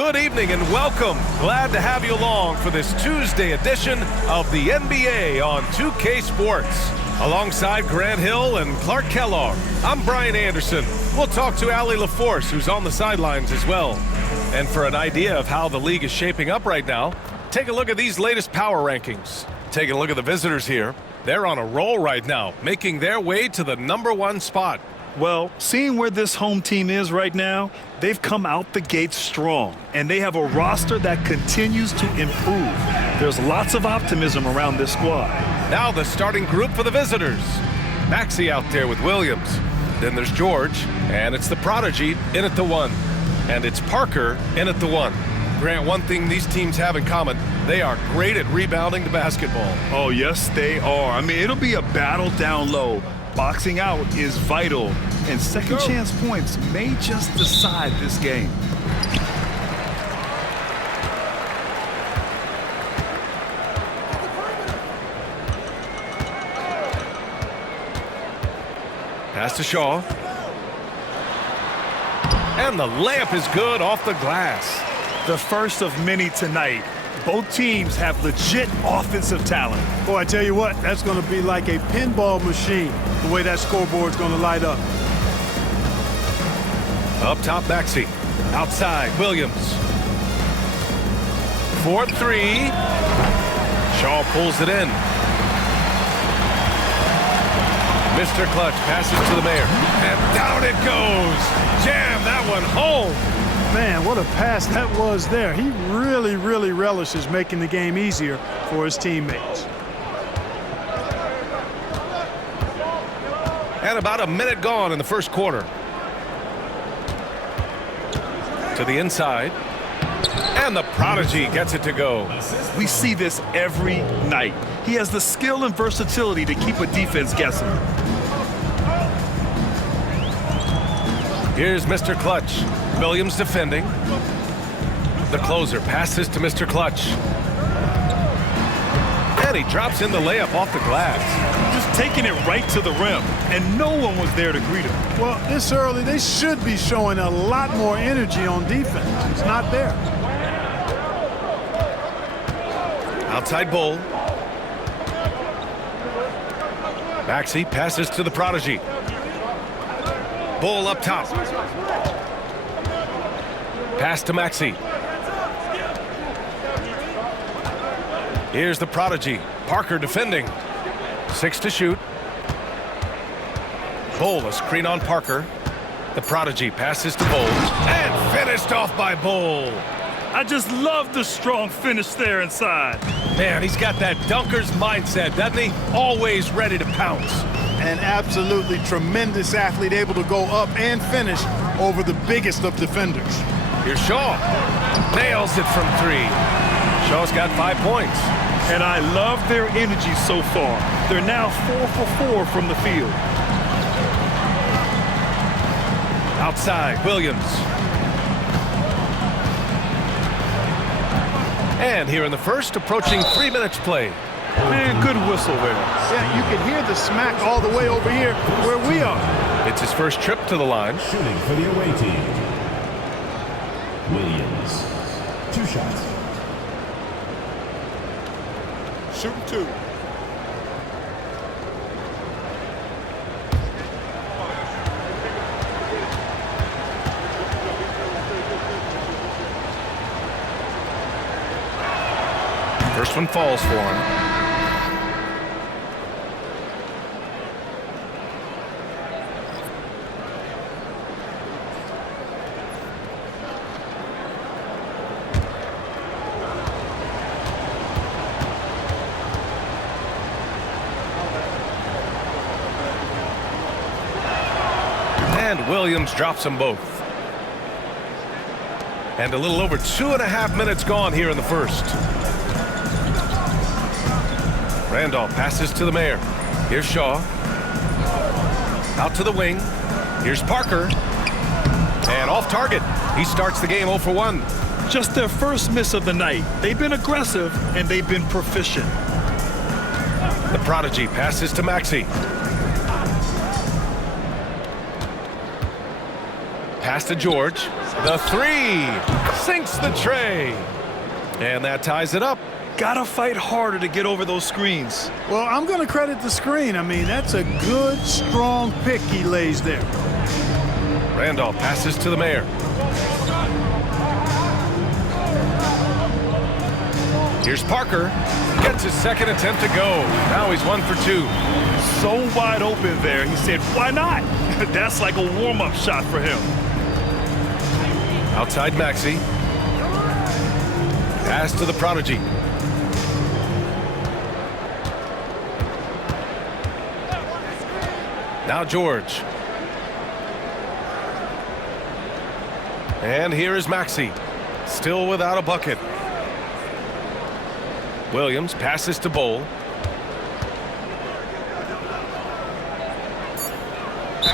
Good evening and welcome. Glad to have you along for this Tuesday edition of the NBA on 2K Sports. Alongside Grant Hill and Clark Kellogg, I'm Brian Anderson. We'll talk to Allie LaForce, who's on the sidelines as well. And for an idea of how the league is shaping up right now, take a look at these latest power rankings. Taking a look at the visitors here. They're on a roll right now, making their way to the #1 spot. Well, seeing where this home team is right now, they've come out the gate strong, and they have a roster that continues to improve. There's lots of optimism around this squad. Now the starting group for the visitors. Maxey out there with Williams. Then there's George, and it's the prodigy in at the 1. And it's Parker in at the 1. Grant, one thing these teams have in common, they are great at rebounding the basketball. Oh, yes, they are. I mean, it'll be a battle down low. Boxing out is vital, and second chance points may just decide this game. Pass to Shaw. And the layup is good off the glass. The first of many tonight. Both teams have legit offensive talent. Boy, I tell you what, that's going to be like a pinball machine, the way that scoreboard's going to light up. Up top, Maxey. Outside, Williams. 4-3. Shaw pulls it in. Mr. Clutch passes to the mayor. And down it goes. Jam that one home. Man, what a pass that was there. He really relishes making the game easier for his teammates. And about a minute gone in the first quarter. To the inside. And the prodigy gets it to go. We see this every night. He has the skill and versatility to keep a defense guessing. Here's Mr. Clutch. Williams defending. The closer passes to Mr. Clutch. And he drops in the layup off the glass. Just taking it right to the rim, and no one was there to greet him. Well, this early, they should be showing a lot more energy on defense. It's not there. Outside Bull. Maxey passes to the prodigy. Bull up top. Pass to Maxey. Here's the prodigy. Parker defending. 6 to shoot. Bull, a screen on Parker. The prodigy passes to Bull. And finished off by Bull. I just love the strong finish there inside. Man, he's got that dunker's mindset, doesn't he? Always ready to pounce. An absolutely tremendous athlete, able to go up and finish over the biggest of defenders. Here's Shaw. Nails it from 3. Shaw's got 5 points. And I love their energy so far. They're now 4 for 4 from the field. Outside, Williams. And here in the first, approaching 3 minutes played. Man, good whistle there. Yeah, you can hear the smack all the way over here where we are. It's his first trip to the line. Shooting for the away team. Williams. 2 shots. Shooting 2. First one falls for him. And Williams drops them both. And a little over 2.5 minutes gone here in the first. Randolph passes to the mayor. Here's Shaw. Out to the wing. Here's Parker. And off target. He starts the game 0 for 1. Just their first miss of the night. They've been aggressive, and they've been proficient. The prodigy passes to Maxey. Pass to George. The three. Sinks the tray. And that ties it up. Gotta fight harder to get over those screens. Well, I'm going to credit the screen. I mean, that's a good, strong pick he lays there. Randolph passes to the mayor. Here's Parker. Gets his second attempt to go. Now he's 1 for 2. So wide open there. He said, why not? That's like a warm-up shot for him. Outside Maxey. Pass to the prodigy. Now George. And here is Maxey. Still without a bucket. Williams passes to Bowl.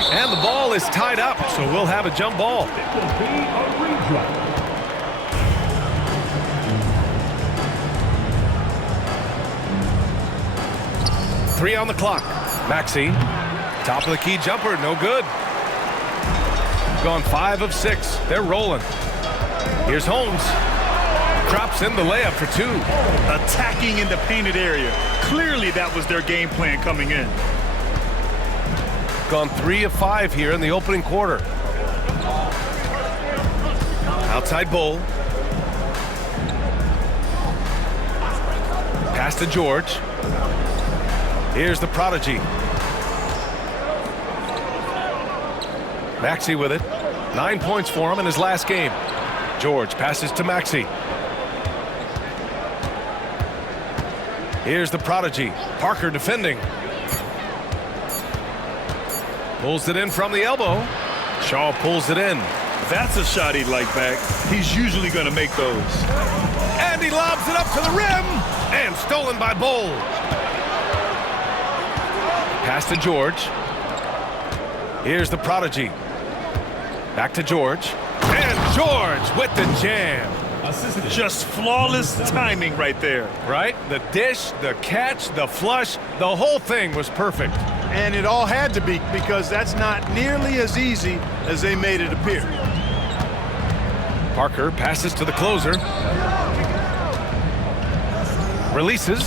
And the ball is tied up, so we'll have a jump ball. It will be a redraw. Three on the clock. Maxey. Top of the key jumper, no good. Gone 5 of 6. They're rolling. Here's Holmes. Drops in the layup for 2. Attacking in the painted area. Clearly that was their game plan coming in. Gone 3 of 5 here in the opening quarter. Outside Bull. Pass to George. Here's the prodigy. Maxey with it. 9 points for him in his last game. George passes to Maxey. Here's the prodigy. Parker defending. Pulls it in from the elbow. Shaw pulls it in. That's a shot he'd like back. He's usually going to make those. And he lobs it up to the rim. And stolen by Bowl. Pass to George. Here's the prodigy. Back to George. And George with the jam. Assistant. Just flawless timing right there. Right? The dish, the catch, the flush, the whole thing was perfect. And it all had to be, because that's not nearly as easy as they made it appear. Parker passes to the closer. Releases.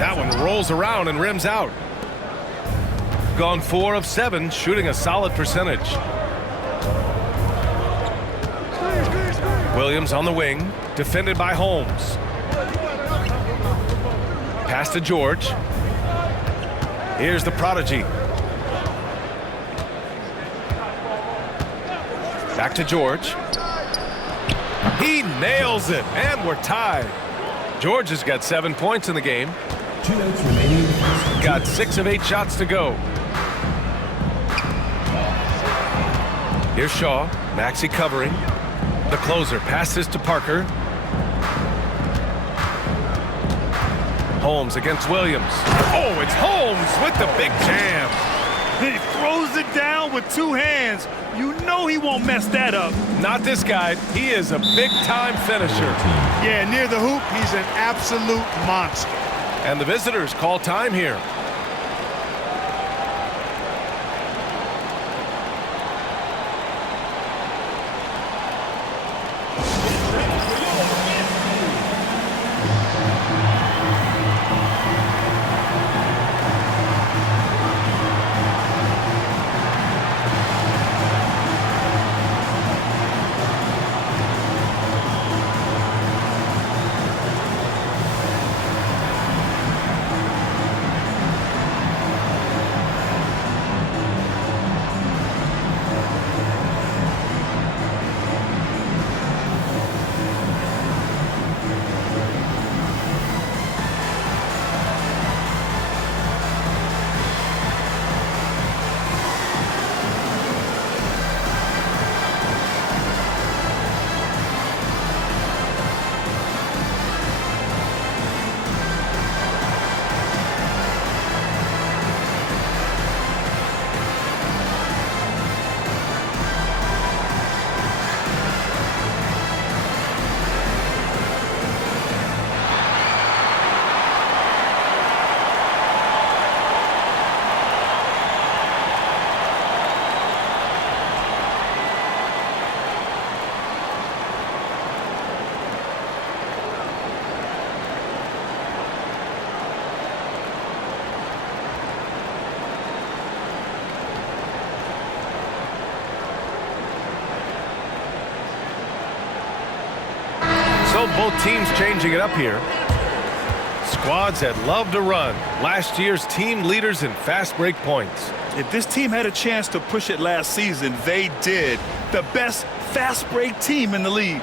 That one rolls around and rims out. Gone 4 of 7, shooting a solid percentage. Williams on the wing, defended by Holmes. Pass to George. Here's the prodigy. Back to George. He nails it, and we're tied. George has got 7 points in the game. 2 minutes remaining. Got 6 of 8 shots to go. Here's Shaw. Maxey covering. The closer passes to Parker. Holmes against Williams. Oh, it's Holmes with the big jam. He throws it down with 2 hands. You know he won't mess that up. Not this guy. He is a big-time finisher. Yeah, near the hoop, he's an absolute monster. And the visitors call time here. So both teams changing it up here. Squads that love to run. Last year's team leaders in fast break points. If this team had a chance to push it last season, they did. The best fast break team in the league.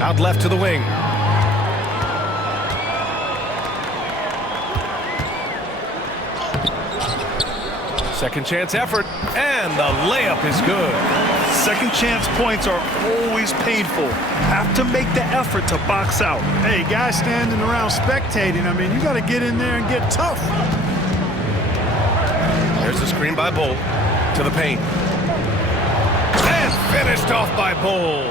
Out left to the wing. Second chance effort, and the layup is good. Second chance points are always painful. Have to make the effort to box out. Hey, guys standing around spectating, I mean, you got to get in there and get tough. There's a screen by Bull to the paint. And finished off by Bull.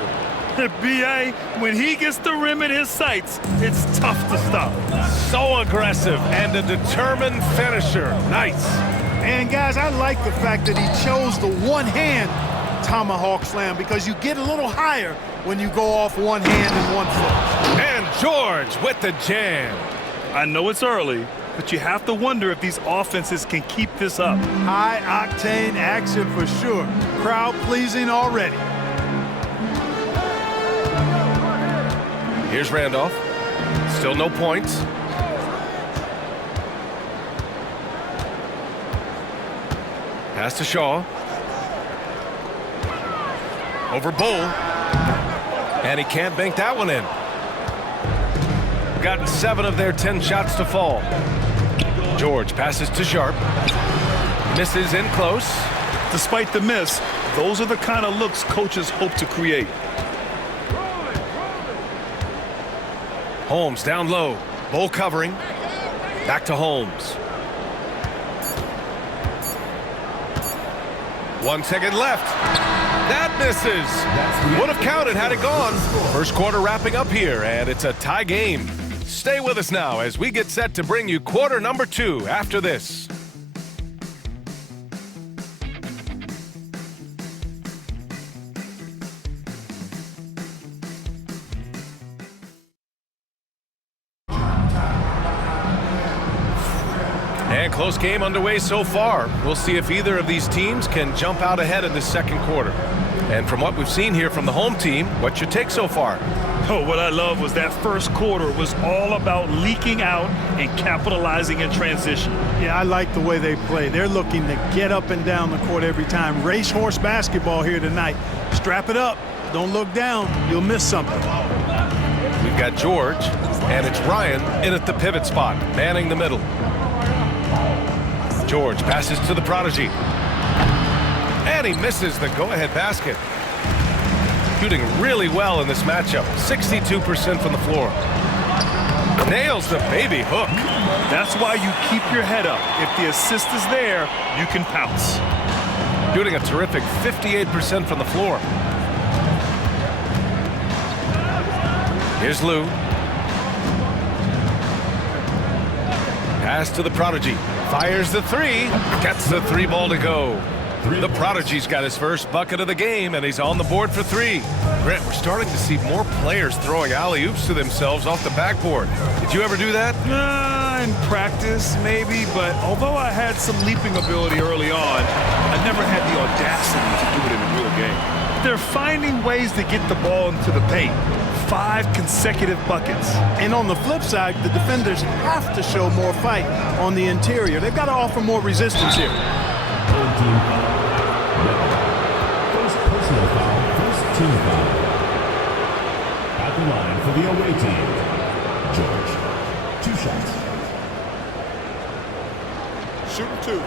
B.A., when he gets the rim in his sights, it's tough to stop. So aggressive and a determined finisher. Nice. And, guys, I like the fact that he chose the one-hand tomahawk slam because you get a little higher when you go off one hand and one foot. And George with the jam. I know it's early, but you have to wonder if these offenses can keep this up. High-octane action for sure. Crowd-pleasing already. Here's Randolph. Still no points. Pass to Shaw. Over Bull. And he can't bank that one in. Gotten 7 of their 10 shots to fall. George passes to Sharp. Misses in close. Despite the miss, those are the kind of looks coaches hope to create. Holmes down low. Bull covering. Back to Holmes. 1 second left. That misses. Would have counted had it gone. First quarter wrapping up here, and it's a tie game. Stay with us now as we get set to bring you quarter number 2 after this. And close game underway so far. We'll see if either of these teams can jump out ahead in this second quarter. And from what we've seen here from the home team, what's your take so far? Oh, what I love was that first quarter was all about leaking out and capitalizing in transition. Yeah, I like the way they play. They're looking to get up and down the court every time. Racehorse basketball here tonight. Strap it up. Don't look down. You'll miss something. We've got George, and it's Ryan in at the pivot spot, manning the middle. George passes to the prodigy. And he misses the go-ahead basket. Shooting really well in this matchup. 62% from the floor. Nails the baby hook. That's why you keep your head up. If the assist is there, you can pounce. Shooting a terrific 58% from the floor. Here's Lou. Pass to the prodigy. Fires the 3. Gets the 3 ball to go. The prodigy's got his first bucket of the game, and he's on the board for 3. Grant, we're starting to see more players throwing alley-oops to themselves off the backboard. Did you ever do that? In practice, maybe, but although I had some leaping ability early on, I never had the audacity to do it in a real game. They're finding ways to get the ball into the paint. 5 consecutive buckets. And on the flip side, the defenders have to show more fight on the interior. They've got to offer more resistance here. Home team foul. First personal foul, first team foul. At the line for the away team, George. 2 shots. Shooting 2.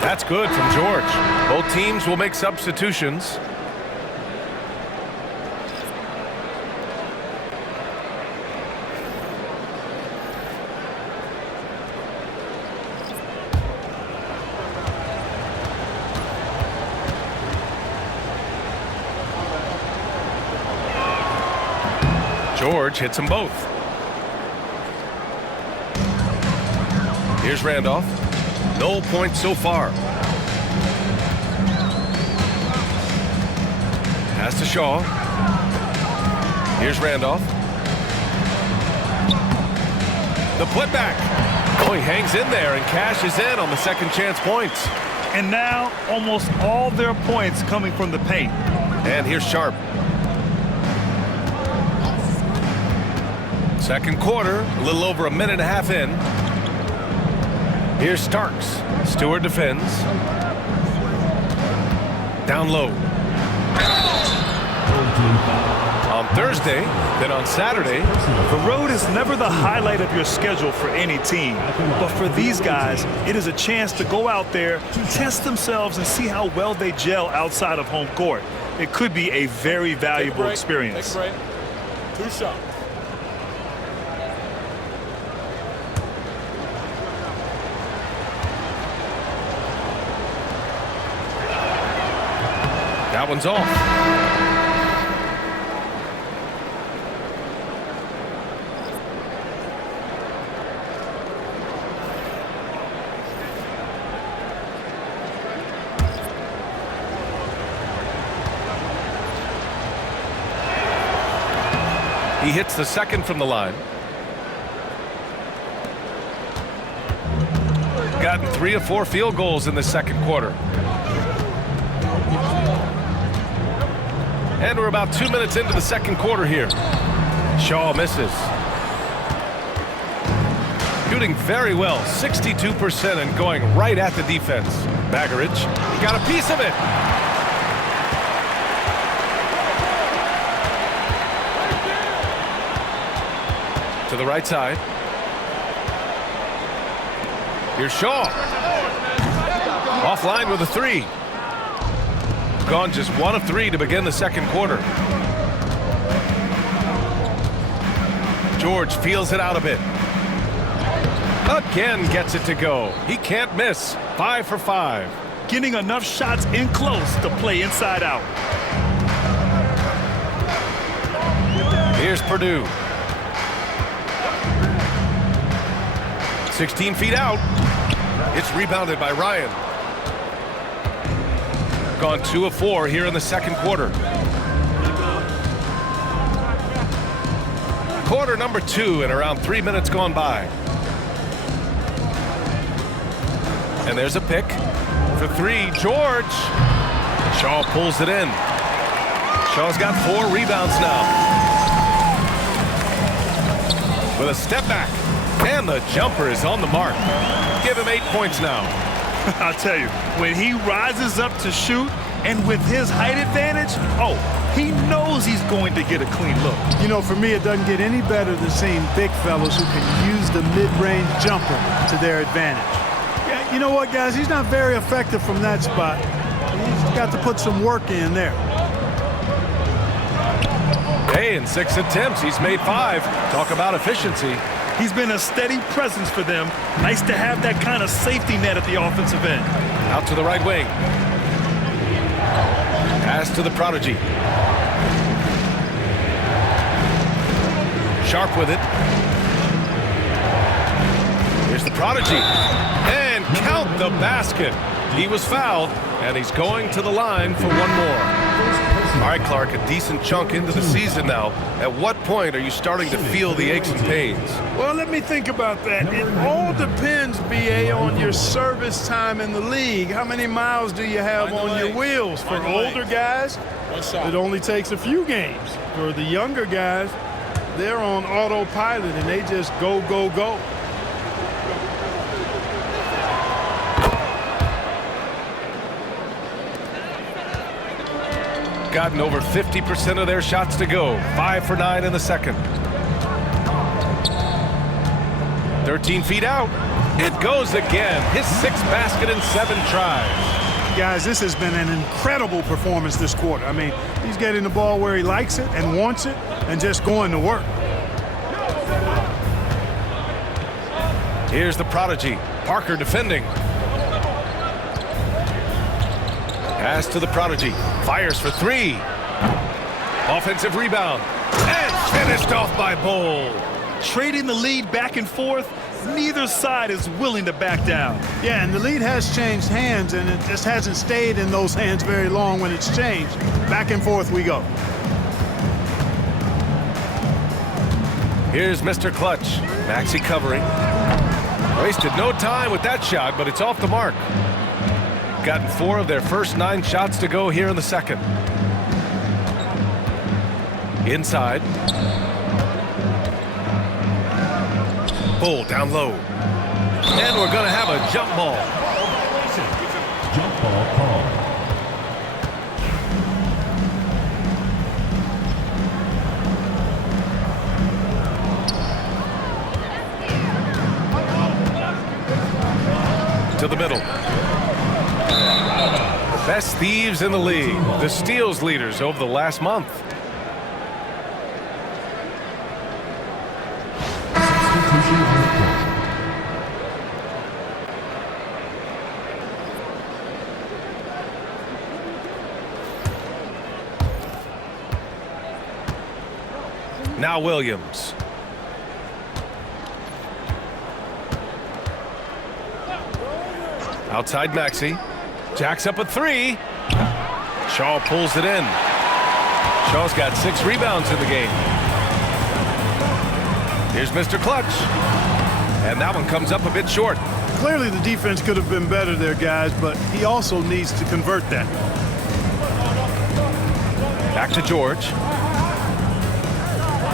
That's good from George. Both teams will make substitutions. George hits them both. Here's Randolph. No points so far. Pass to Shaw. Here's Randolph. The putback. Oh, he hangs in there and cashes in on the second chance points. And now almost all their points coming from the paint. And here's Sharp. Second quarter, a little over a minute and a half in. Here's Starks. Stewart defends. Down low. On Thursday, then on Saturday. The road is never the highlight of your schedule for any team. But for these guys, it is a chance to go out there, test themselves, and see how well they gel outside of home court. It could be a very valuable experience. Take a break. 2 shots. That one's off. He hits the second from the line. Gotten 3 of 4 field goals in the second quarter. And we're about 2 minutes into the second quarter here. Shaw misses. Shooting very well, 62% and going right at the defense. Baggerich, he got a piece of it. To the right side. Here's Shaw. Offline with a 3. Gone just 1 of 3 to begin the second quarter. George feels it out a bit. Again gets it to go. He can't miss. 5 for 5. Getting enough shots in close to play inside out. Here's Purdue. 16 feet out. It's rebounded by Ryan. Gone 2 of 4 here in the second quarter. Quarter number 2 and around 3 minutes gone by. And there's a pick for 3. George. Shaw pulls it in. Shaw's got 4 rebounds now. With a step back. And the jumper is on the mark. Give him 8 points now. I'll tell you, when he rises up to shoot, and with his height advantage, oh, he knows he's going to get a clean look. You know, for me, it doesn't get any better than seeing big fellas who can use the mid-range jumper to their advantage. Yeah, you know what, guys? He's not very effective from that spot. He's got to put some work in there. Hey, in 6 attempts, he's made 5. Talk about efficiency. He's been a steady presence for them. Nice to have that kind of safety net at the offensive end. Out to the right wing. Pass to the prodigy. Sharp with it. Here's the prodigy. And count the basket. He was fouled, and he's going to the line for 1 more. All right, Clark, a decent chunk into the season now. At what point are you starting to feel the aches and pains? Well, let me think about that. It all depends, B.A., on your service time in the league. How many miles do you have on your wheels? For older guys, it only takes a few games. For the younger guys, they're on autopilot, and they just go, go, go. Gotten over 50% of their shots to go. 5 for 9 in the second. 13 feet out. It goes again. His 6th basket in 7 tries. Guys, this has been an incredible performance this quarter. I mean, he's getting the ball where he likes it and wants it and just going to work. Here's the prodigy. Parker defending. Pass to the prodigy. Fires for 3. Offensive rebound. And finished off by Bowl. Trading the lead back and forth, Neither side is willing to back down. Yeah, and the lead has changed hands, and it just hasn't stayed in those hands very long when it's changed. Back and forth we go. Here's Mr. Clutch. Maxey covering. Wasted no time with that shot, but it's off the mark. Gotten 4 of their first 9 shots to go here in the second. Inside. Bull down low. And we're going to have a jump ball. Jump ball call. To the middle. Best thieves in the league. The steals leaders over the last month. Substitution on the court. Now Williams. Outside Maxey. Jacks up a 3. Shaw pulls it in. Shaw's got 6 rebounds in the game. Here's Mr. Clutch. And that one comes up a bit short. Clearly the defense could have been better there, guys, but he also needs to convert that. Back to George.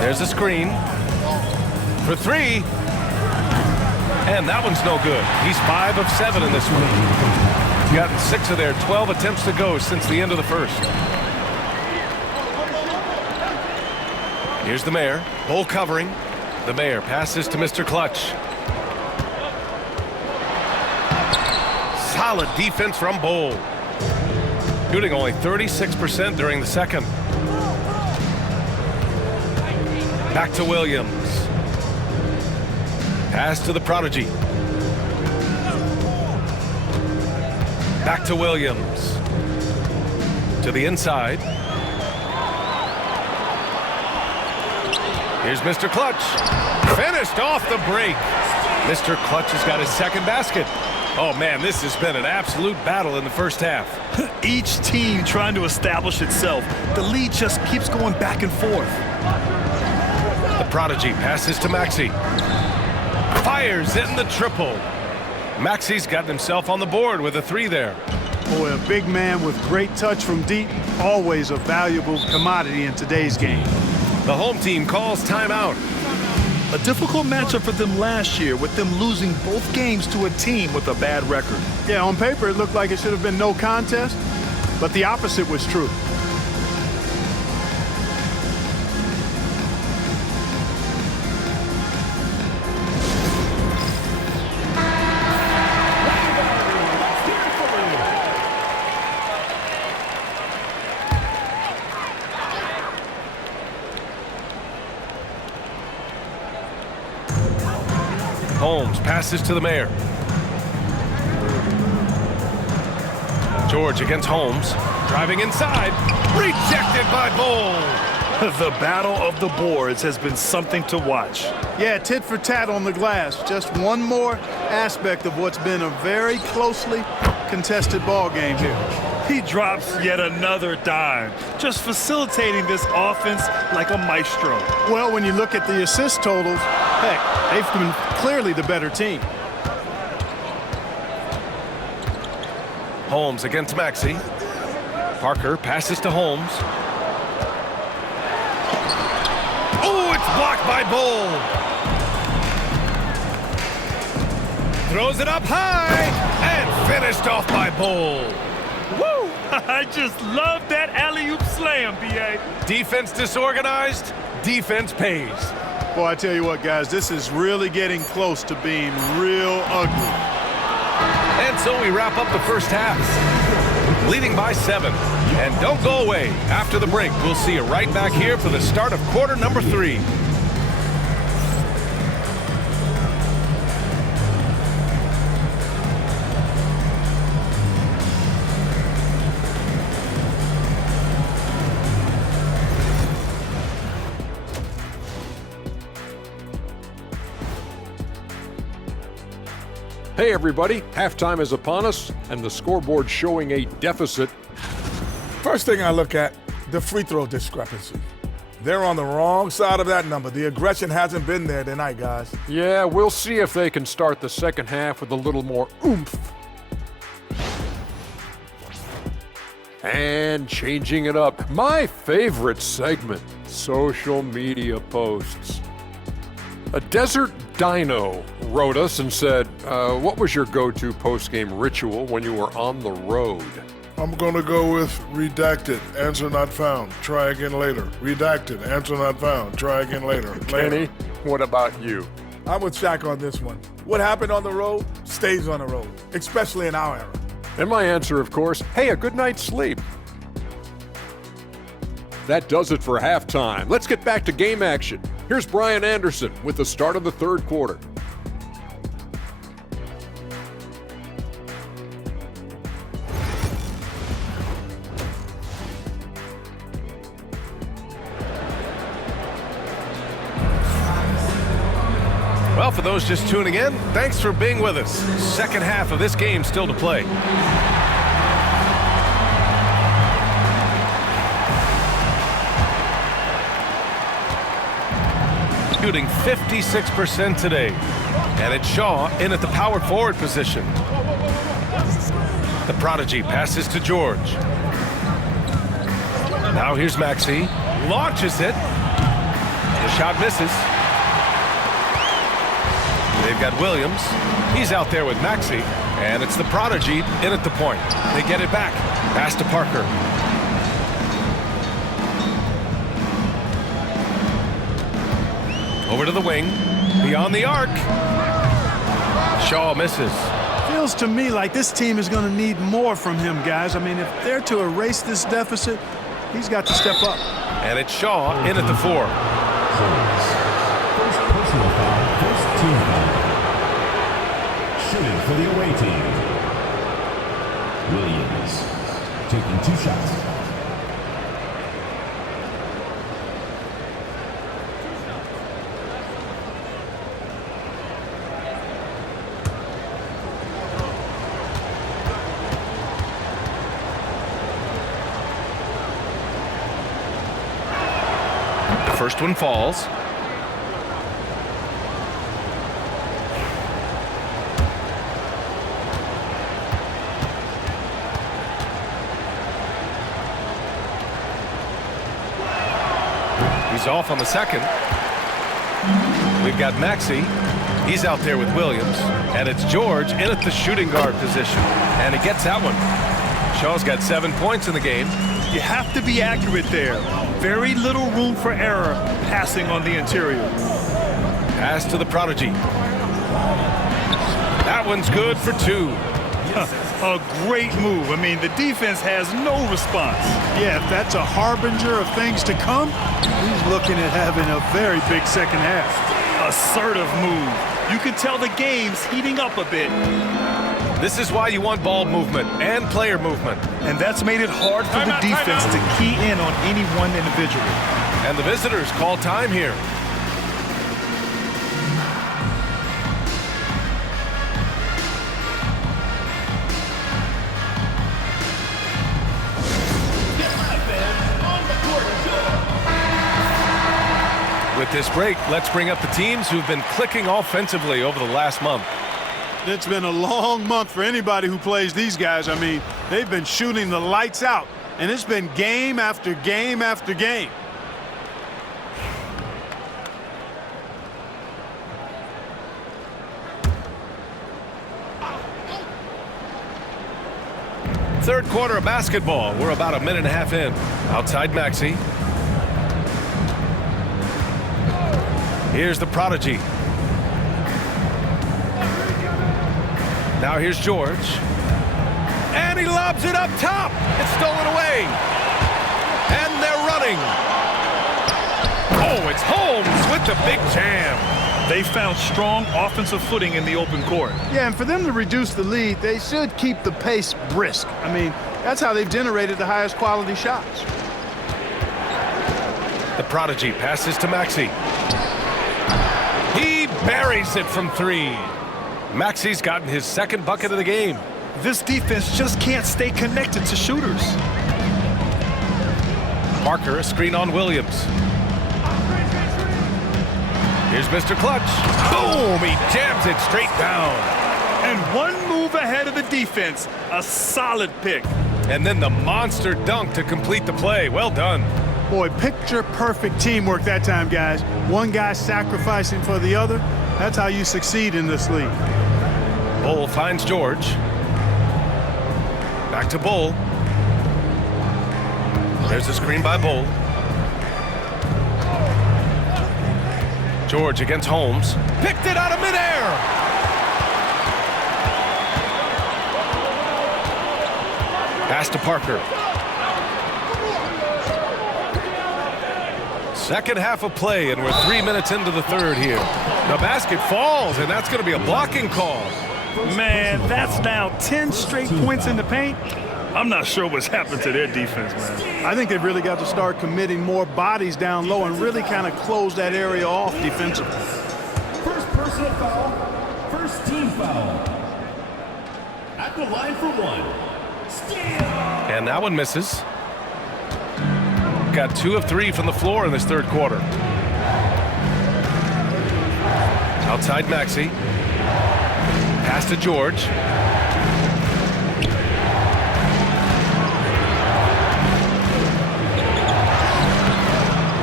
There's a screen. For 3. And that one's no good. He's 5 of 7 in this one. He's gotten 6 of their 12 attempts to go since the end of the first. Here's the Mayor. Bull covering. The Mayor passes to Mr. Clutch. Solid defense from Bull. Shooting only 36% during the second. Back to Williams. Pass to the prodigy. Back to Williams. To the inside. Here's Mr. Clutch. Finished off the break. Mr. Clutch has got his second basket. Oh, man, this has been an absolute battle in the first half. Each team trying to establish itself. The lead just keeps going back and forth. The prodigy passes to Maxey. Fires in the triple. Maxey's gotten himself on the board with a 3 there. Boy, a big man with great touch from deep, always a valuable commodity in today's game. The home team calls timeout. A difficult matchup for them last year, with them losing both games to a team with a bad record. Yeah, on paper it looked like it should have been no contest, but the opposite was true. Holmes passes to the Mayor. George against Holmes. Driving inside. Rejected by Bull. The battle of the boards has been something to watch. Yeah, tit for tat on the glass. Just one more aspect of what's been a very closely contested ball game here. He drops yet another dime, just facilitating this offense like a maestro. Well, when you look at the assist totals, heck, they've been clearly the better team. Holmes against Maxey. Parker passes to Holmes. Oh, it's blocked by Bull. Throws it up high and finished off by Bull. Woo! I just love that alley-oop slam, B.A. Defense disorganized, defense pays. Boy, I tell you what, guys, this is really getting close to being real ugly. And so we wrap up the first half, leading by 7. And don't go away. After the break, we'll see you right back here for the start of quarter number 3. Hey everybody, halftime is upon us and the scoreboard showing a deficit. First thing I look at, the free throw discrepancy. They're on the wrong side of that number. The aggression hasn't been there tonight, guys. Yeah, we'll see if they can start the second half with a little more oomph. And changing it up, my favorite segment, social media posts. A desert dino wrote us and said, what was your go-to post-game ritual when you were on the road? I'm going to go with redacted, answer not found, try again later. Redacted, answer not found, try again later. Kenny, what about you? I'm with Shaq on this one. What happened on the road stays on the road, especially in our era. And my answer, of course, hey, a good night's sleep. That does it for halftime. Let's get back to game action. Here's Brian Anderson with the start of the third quarter. Well, for those just tuning in, thanks for being with us. Second half of this game still to play. Shooting 56% today. And it's Shaw in at the power forward position. The prodigy passes to George. Now here's Maxey. Launches it. The shot misses. They've got Williams. He's out there with Maxey. And it's the prodigy in at the point. They get it back. Pass to Parker. Over to the wing. Beyond the arc. Shaw misses. Feels to me like this team is going to need more from him, guys. I mean, if they're to erase this deficit, he's got to step up. And it's Shaw in at the 4. First personal foul, first team foul. Shooting for the away team. Williams taking 2 shots. First one falls. He's off on the second. We've got Maxey. He's out there with Williams. And it's George in at the shooting guard position. And he gets that one. Shaw's got 7 points in the game. You have to be accurate there. Very little room for error passing on the interior. Pass to the prodigy. That one's good for 2. A great move. I mean, the defense has no response. Yeah, if that's a harbinger of things to come, he's looking at having a very big second half. Assertive move. You can tell the game's heating up a bit. This is why you want ball movement and player movement. And that's made it hard for the defense to key in on any one individual. And the visitors call time here. With this break, let's bring up the teams who've been clicking offensively over the last month. It's been a long month for anybody who plays these guys. I mean, they've been shooting the lights out, and it's been game after game after game. Third quarter of basketball. We're about a minute and a half in. Outside Maxey. Here's the prodigy. Now here's George. And he lobs it up top. It's stolen away. And they're running. Oh, it's Holmes with the big jam. They found strong offensive footing in the open court. Yeah, and for them to reduce the lead, they should keep the pace brisk. I mean, that's how they've generated the highest quality shots. The prodigy passes to Maxey. He buries it from 3. Maxi's gotten his second bucket of the game. This defense just can't stay connected to shooters. Parker, a screen on Williams. Here's Mr. Clutch. Boom! He jams it straight down. And one move ahead of the defense. A solid pick. And then the monster dunk to complete the play. Well done. Boy, picture-perfect teamwork that time, guys. One guy sacrificing for the other. That's how you succeed in this league. Bull finds George. Back to Bull. There's a screen by Bull. George against Holmes. Picked it out of midair. Pass to Parker. Second half of play, and we're 3 minutes into the third here. The basket falls, and that's going to be a blocking call. Man, that's now 10 straight points in the paint. I'm not sure what's happened to their defense, man. I think they've really got to start committing more bodies down low and really kind of close that area off defensively. First personal foul, first team foul. At the line for one. Steal! And that one misses. Got 2 of 3 from the floor in this third quarter. Outside Maxi. Pass to George.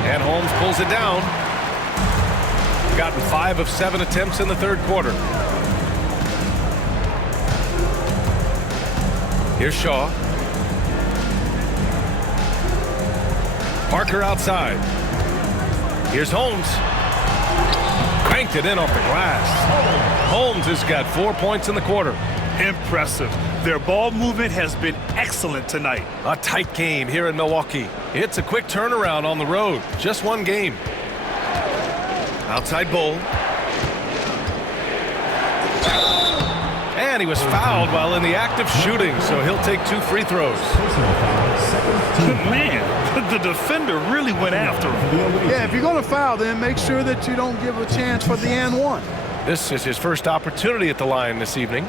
And Holmes pulls it down. Gotten 5 of 7 attempts in the third quarter. Here's Shaw. Parker outside. Here's Holmes. Cranked it in off the glass. Holmes has got 4 points in the quarter. Impressive. Their ball movement has been excellent tonight. A tight game here in Milwaukee. It's a quick turnaround on the road. Just one game. Outside Bull. And he was fouled while in the act of shooting, so he'll take 2 free throws. Man, the defender really went after him. Yeah, if you're going to foul, then make sure that you don't give a chance for the and one. This is his first opportunity at the line this evening.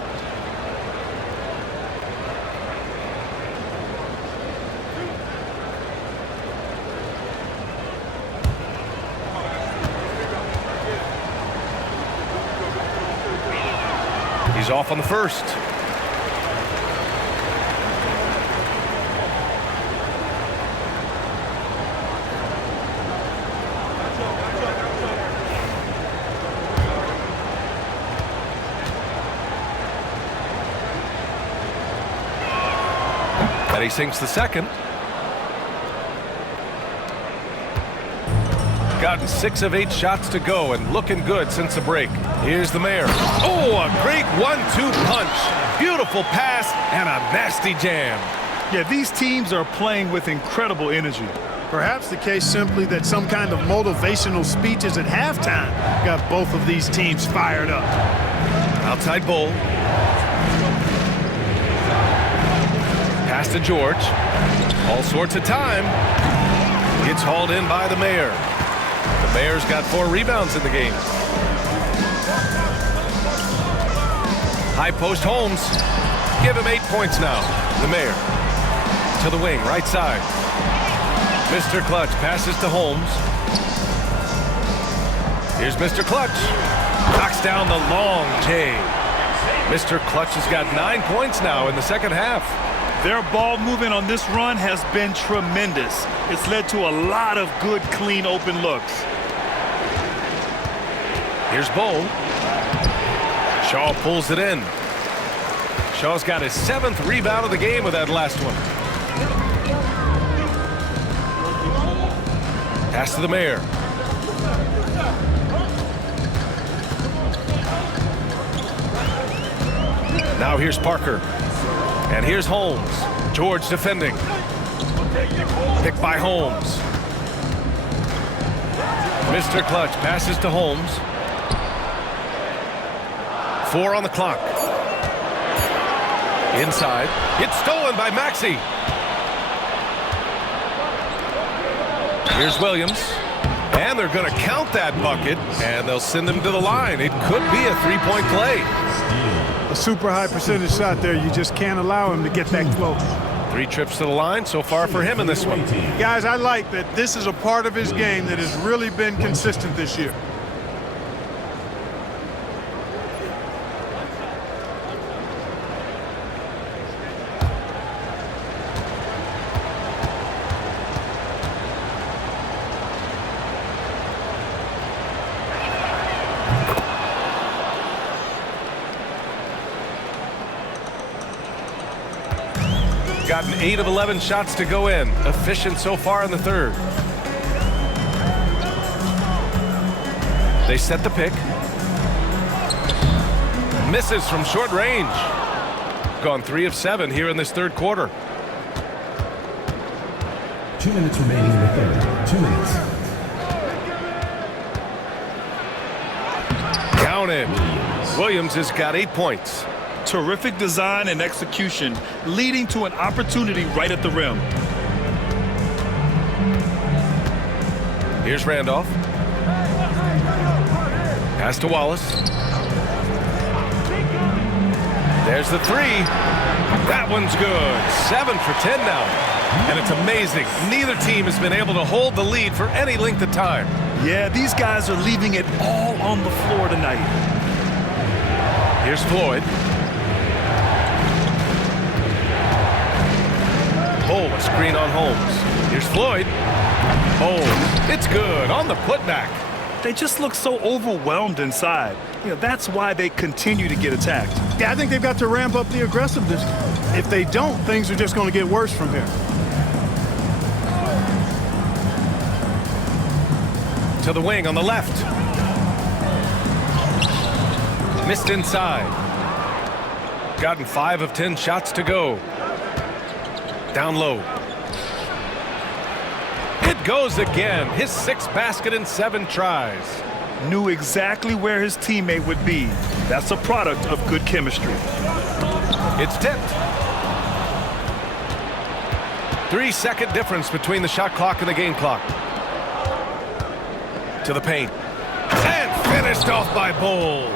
He's off on the first. And he sinks the second. Gotten 6 of 8 shots to go and looking good since the break. Here's the mayor. Oh, a great 1-2 punch. Beautiful pass and a nasty jam. Yeah, these teams are playing with incredible energy. Perhaps the case simply that some kind of motivational speeches at halftime got both of these teams fired up. Outside Bull. Pass to George. All sorts of time. Gets hauled in by the mayor. The mayor's got 4 rebounds in the game. High post Holmes. Give him 8 points now. The mayor. To the wing, right side. Mr. Clutch passes to Holmes. Here's Mr. Clutch. Knocks down the long J. Mr. Clutch has got 9 points now in the second half. Their ball movement on this run has been tremendous. It's led to a lot of good, clean, open looks. Here's Bull. Shaw pulls it in. Shaw's got his 7th rebound of the game with that last one. Pass to the mayor. Now here's Parker. And here's Holmes. George defending. Picked by Holmes. Mr. Clutch passes to Holmes. 4 on the clock. Inside. It's stolen by Maxi. Here's Williams. And they're going to count that bucket, and they'll send him to the line. It could be a three-point play. A super high percentage shot there. You just can't allow him to get that close. 3 trips to the line so far for him in this one. Guys, I like that this is a part of his game that has really been consistent this year. Gotten 8 of 11 shots to go in. Efficient so far in the third. They set the pick. Misses from short range. Gone 3 of 7 here in this third quarter. 2 minutes remaining in the third. 2 minutes. Count him. Williams has got 8 points. Terrific design and execution, leading to an opportunity right at the rim. Here's Randolph. Pass to Wallace. There's the 3. That one's good. 7 for 10 now. And it's amazing. Neither team has been able to hold the lead for any length of time. Yeah, these guys are leaving it all on the floor tonight. Here's Floyd. Oh, a screen on Holmes. Here's Floyd. Holmes. It's good on the putback. They just look so overwhelmed inside. You know, that's why they continue to get attacked. Yeah, I think they've got to ramp up the aggressiveness. If they don't, things are just going to get worse from here. To the wing on the left. Missed inside. Gotten 5 of 10 shots to go. Down low. It goes again. His 6th basket in 7 tries. Knew exactly where his teammate would be. That's a product of good chemistry. It's tipped. 3-second difference between the shot clock and the game clock. To the paint. And finished off by Bull.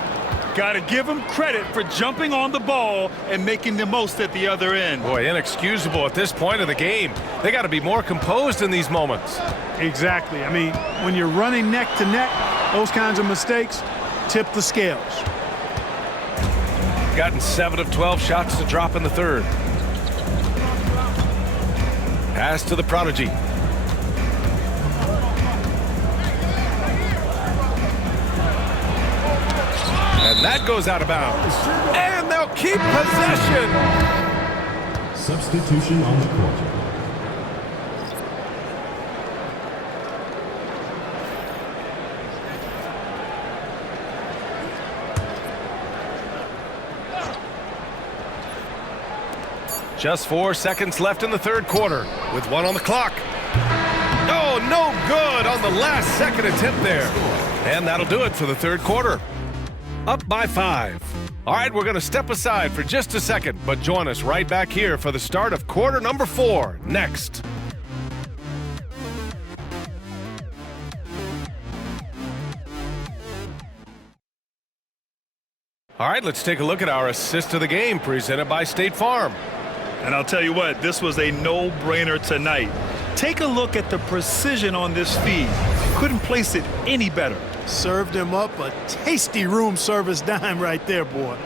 Got to give him credit for jumping on the ball and making the most at the other end. Boy, inexcusable at this point of the game. They got to be more composed in these moments. Exactly. I mean, when you're running neck to neck, those kinds of mistakes tip the scales. Gotten 7 of 12 shots to drop in the third. Pass to the prodigy. And that goes out of bounds. And they'll keep possession. Substitution on the court. Just 4 seconds left in the third quarter with 1 on the clock. Oh, no good on the last second attempt there. And that'll do it for the third quarter. Up by 5. All right, we're going to step aside for just a second, but join us right back here for the start of quarter number 4 next. All right, let's take a look at our assist of the game presented by State Farm. And I'll tell you what, this was a no-brainer tonight. Take a look at the precision on this feed. Couldn't place it any better. Served him up a tasty room service dime right there, boy.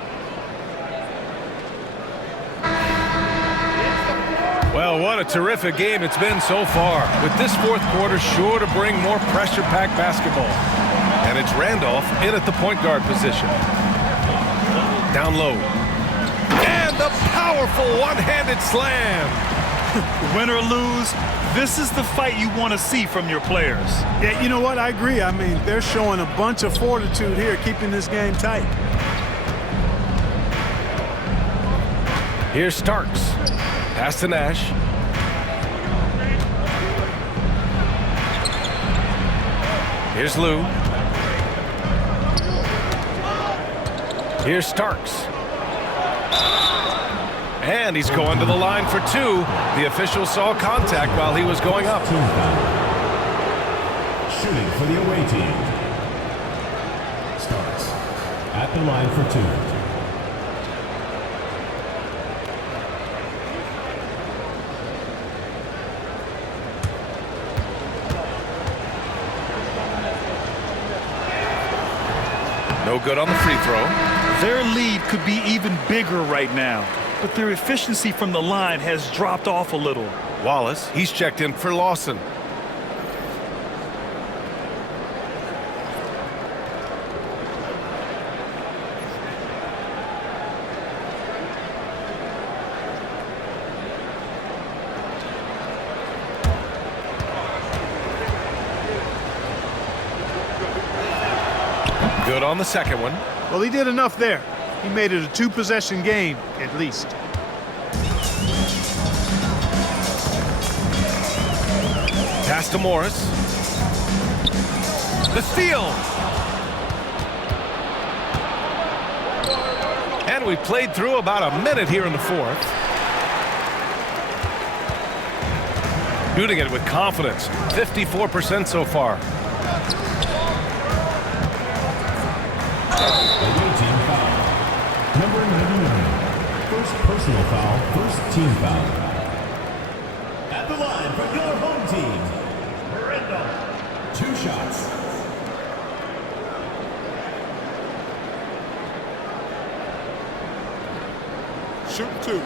Well, what a terrific game it's been so far. With this fourth quarter sure to bring more pressure-packed basketball. And it's Randolph in at the point guard position. Down low. And the powerful one-handed slam. Win or lose, this is the fight you want to see from your players. Yeah, you know what? I agree. I mean, they're showing a bunch of fortitude here, keeping this game tight. Here's Starks. Pass to Nash. Here's Lou. Here's Starks. And he's going to the line for 2. The official saw contact while he was going up. shooting for the away team. Starks at the line for 2. No good on the free throw. Their lead could be even bigger right now, but their efficiency from the line has dropped off a little. Wallace, he's checked in for Lawson. Good on the second one. Well, he did enough there. He made it a 2-possession game, at least. Pass to Morris. The steal. And we played through about a minute here in the fourth. Shooting it with confidence. 54% so far. Away team foul. Number 99. First personal foul, first team foul. At the line for your home team, Brenda. 2 shots. Shoot 2.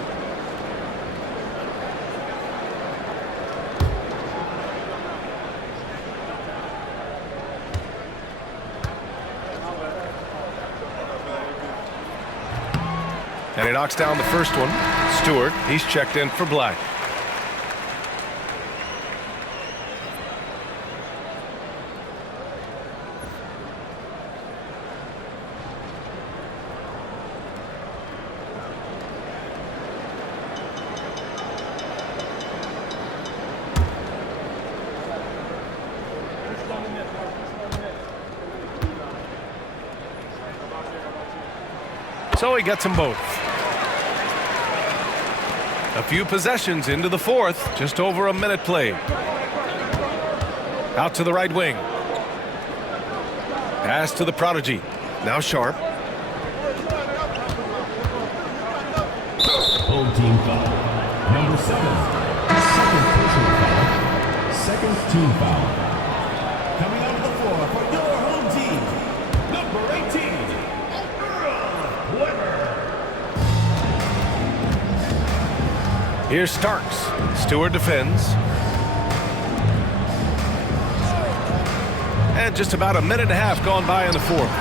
And he knocks down the first one. Stewart, he's checked in for Black. So he gets them both. A few possessions into the fourth, just over a minute played. Out to the right wing. Pass to the prodigy. Now Sharp. Home team foul. Number 7. Second personal foul. Second team foul. Coming onto the floor for your home team, number 18, Earl Weber. Here's Starks. Stewart defends. And just about a minute and a half gone by in the fourth.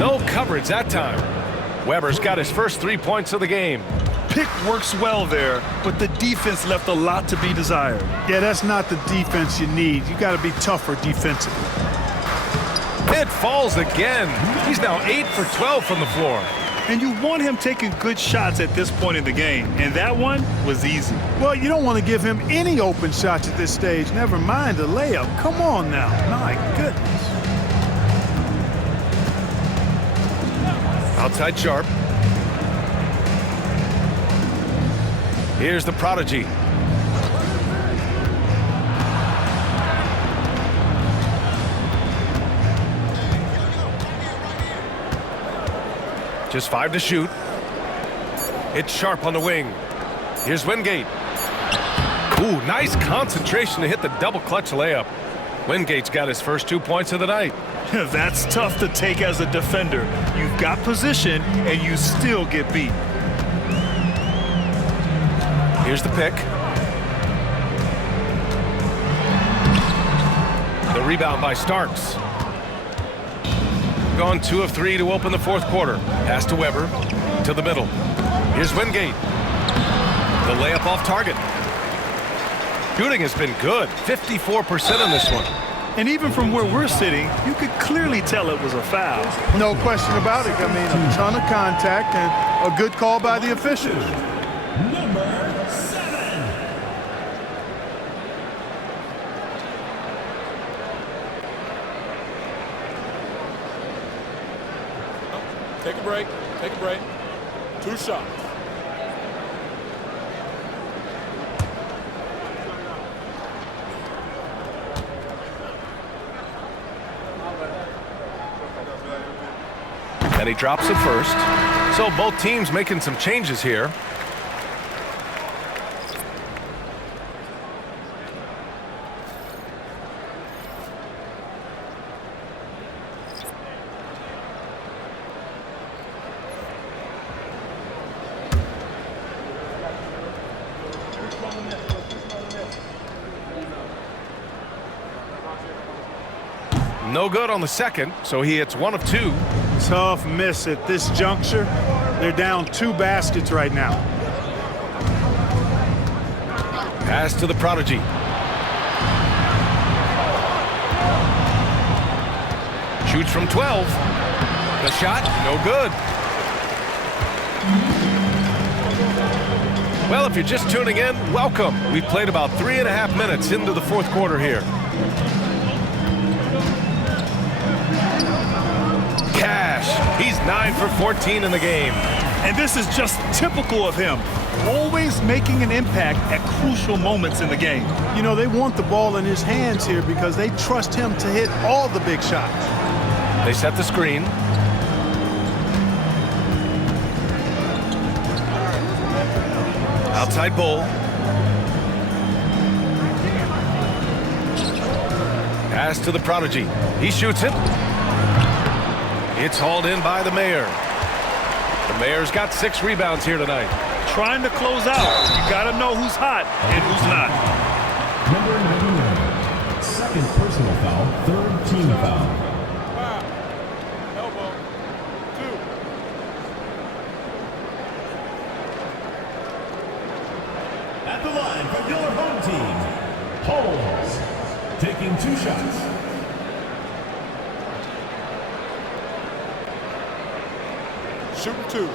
No coverage that time. Weber's got his first 3 points of the game. Pick works well there, but the defense left a lot to be desired. Yeah, that's not the defense you need. You got to be tougher defensively. Pitt falls again. He's now 8 for 12 from the floor. And you want him taking good shots at this point in the game, and that one was easy. Well, you don't want to give him any open shots at this stage. Never mind a layup. Come on now. My goodness. Outside Sharp. Here's the prodigy. Just 5 to shoot. It's Sharp on the wing. Here's Wingate. Ooh, nice concentration to hit the double clutch layup. Wingate's got his first 2 points of the night. That's tough to take as a defender. You've got position, and you still get beat. Here's the pick. The rebound by Starks. Gone 2 of 3 to open the fourth quarter. Pass to Weber. To the middle. Here's Wingate. The layup off target. Shooting has been good. 54% on this one. And even from where we're sitting, you could clearly tell it was a foul. No question about it. I mean, a ton of contact and a good call by the officials. Number 7. Take a break. Take a break. 2 shots. And he drops it first. So both teams making some changes here. No good on the second, so he hits 1 of 2. Tough miss at this juncture. They're down 2 baskets right now. Pass to the prodigy. Shoots from 12. The shot, no good. Well, if you're just tuning in, welcome. We've played about 3.5 minutes into the fourth quarter here. Cash, he's 9 for 14 in the game. And this is just typical of him. Always making an impact at crucial moments in the game. You know, they want the ball in his hands here because they trust him to hit all the big shots. They set the screen. Outside Bull. Pass to the prodigy. He shoots it. It's hauled in by the Mayor. The Mayor's got 6 rebounds here tonight. Trying to close out. You got to know who's hot and who's not. Number 99, second personal foul, third team foul. Elbow. 2. At the line for your home team, Holmes, taking 2 shots. Shooting 2.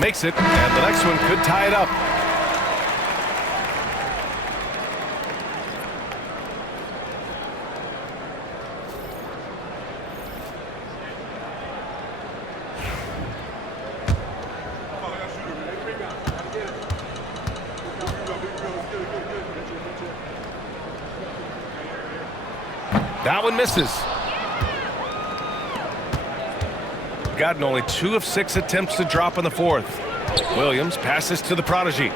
Makes it, and the next one could tie it up. That one misses. Gotten only 2 of 6 attempts to drop in the fourth. Williams passes to the prodigy.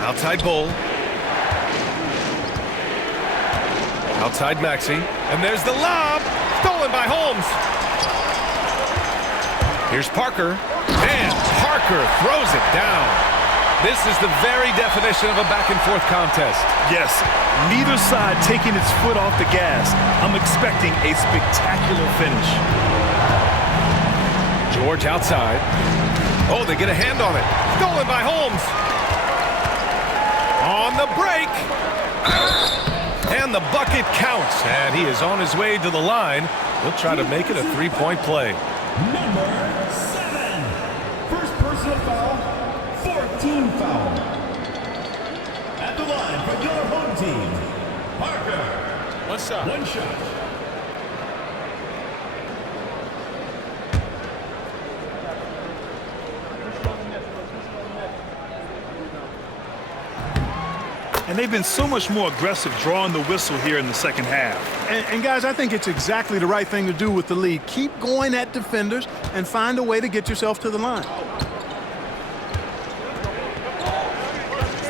Outside Bull. Outside Maxey. And there's the lob. Stolen by Holmes. Here's Parker. And Parker throws it down. This is the very definition of a back-and-forth contest. Yes, neither side taking its foot off the gas. I'm expecting a spectacular finish. George outside. Oh, they get a hand on it. Stolen by Holmes. On the break. And the bucket counts. And he is on his way to the line. He'll try to make it a 3-point play. Number 7, first personal foul, 14 foul. At the line for your home team, Parker. 1 shot. 1 shot. And they've been so much more aggressive drawing the whistle here in the second half. And guys, I think it's exactly the right thing to do with the lead. Keep going at defenders and find a way to get yourself to the line.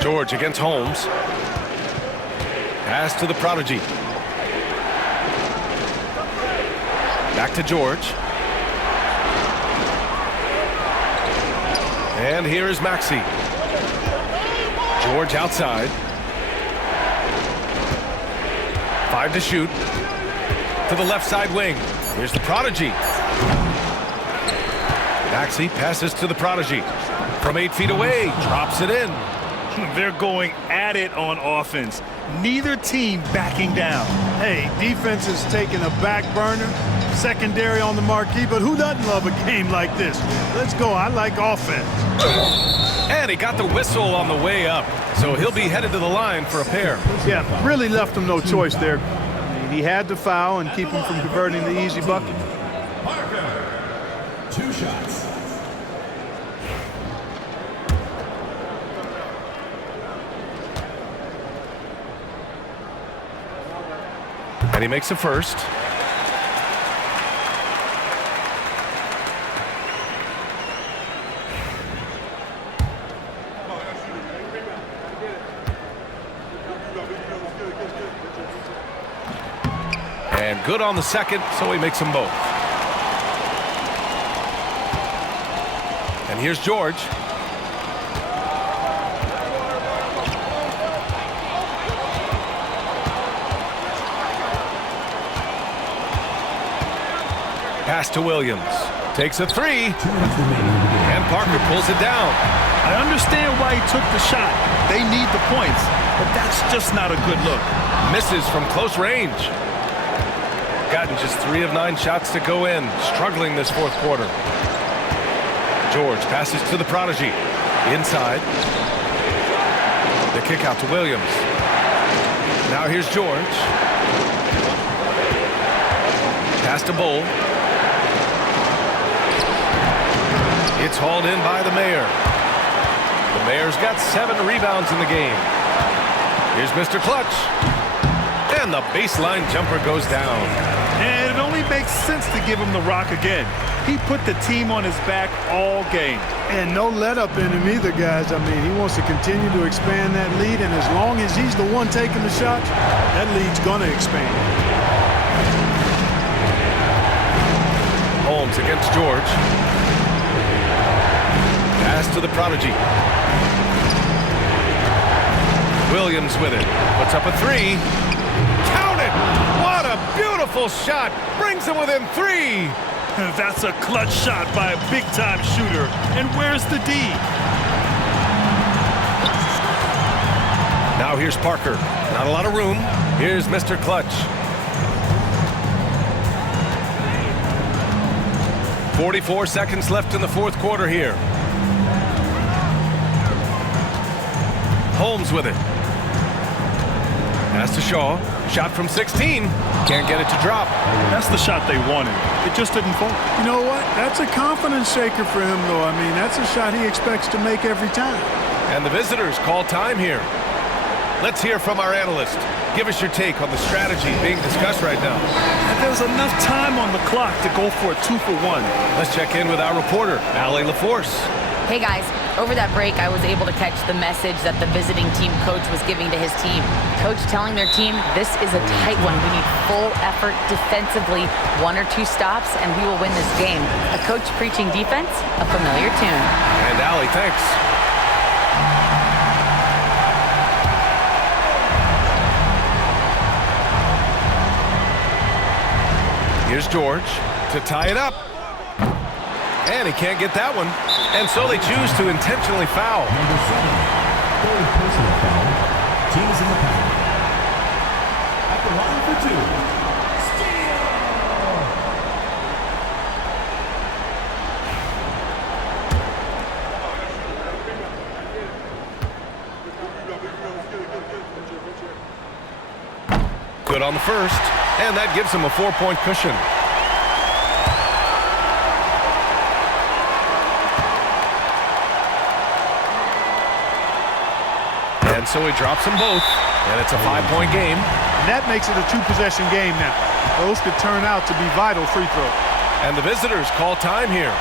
George against Holmes. Pass to the prodigy. Back to George. And here is Maxey. George outside. 5 to shoot. To the left side wing. Here's the prodigy. Maxey passes to the prodigy. From 8 feet away, drops it in. They're going at it on offense. Neither team backing down. Hey, defense is taking a back burner, secondary on the marquee, but who doesn't love a game like this? Let's go. I like offense. And he got the whistle on the way up, so he'll be headed to the line for a pair. Yeah, really left him no choice there. I mean, he had to foul and keep him from converting the easy bucket. 2 shots. And he makes the first. And good on the second, so he makes them both. And here's George. Pass to Williams. Takes a 3. And Parker pulls it down. I understand why he took the shot. They need the points, but that's just not a good look. Misses from close range. Gotten just 3 of 9 shots to go in. Struggling this fourth quarter. George passes to the prodigy. Inside. The kick out to Williams. Now here's George. Pass to Bull. It's hauled in by the Mayor. The Mayor's got 7 rebounds in the game. Here's Mr. Clutch. And the baseline jumper goes down. And it only makes sense to give him the rock again. He put the team on his back all game. And no let up in him either, guys. I mean, he wants to continue to expand that lead, and as long as he's the one taking the shots, that lead's going to expand. Holmes against George. Pass to the prodigy. Williams with it. Puts up a 3. Count it! What a beautiful shot! Brings him within 3. That's a clutch shot by a big-time shooter. And where's the D? Now here's Parker. Not a lot of room. Here's Mr. Clutch. 44 seconds left in the fourth quarter here. Holmes with it. Pass to Shaw. Shot from 16. Can't get it to drop. That's the shot they wanted. It just didn't fall. You know what? That's a confidence shaker for him, though. I mean, that's a shot he expects to make every time. And the visitors call time here. Let's hear from our analyst. Give us your take on the strategy being discussed right now. There's enough time on the clock to go for a 2-for-1. Let's check in with our reporter, Allie LaForce. Hey guys, over that break I was able to catch the message that the visiting team coach was giving to his team. Coach telling their team, this is a tight one. We need full effort defensively, 1 or 2 stops, and we will win this game. A coach preaching defense, a familiar tune. And Allie, thanks. Here's George to tie it up. And he can't get that one. And so they choose to intentionally foul. Number 7, third personal foul. Teams in the pack. At the line for 2. Steal. Good on the first. And that gives him a 4-point cushion. And so he drops them both, and it's a 5-point game. And that makes it a 2-possession game now. Those could turn out to be vital free throws. And the visitors call time here.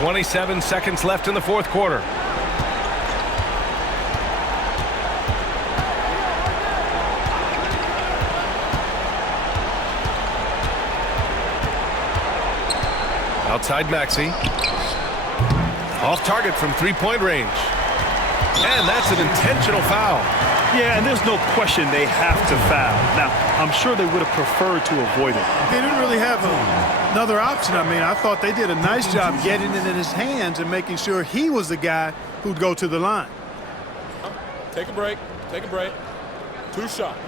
.27 seconds left in the fourth quarter. Outside Maxey. Off target from 3-point range. And that's an intentional foul. Yeah, and there's no question they have to foul. Now, I'm sure they would have preferred to avoid it. They didn't really have another option. I mean, I thought they did a nice job getting it in his hands and making sure he was the guy who'd go to the line. Take a break. Take a break. 2 shots.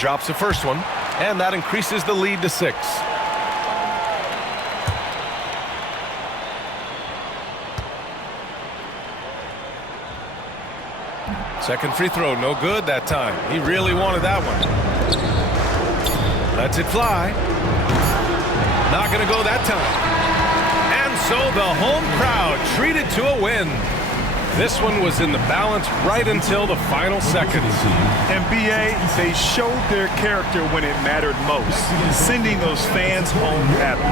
drops the first one, and that increases the lead to 6. Second free throw, no good that time. He really wanted that one. Lets it fly. Not going to go that time. And so the home crowd treated to a win. This one was in the balance right until the final seconds. And BA, they showed their character when it mattered most, sending those fans home happy.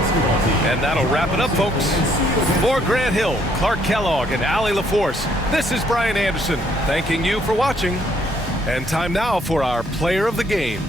And that'll wrap it up, folks. For Grant Hill, Clark Kellogg, and Allie LaForce, this is Brian Anderson thanking you for watching. And time now for our player of the game.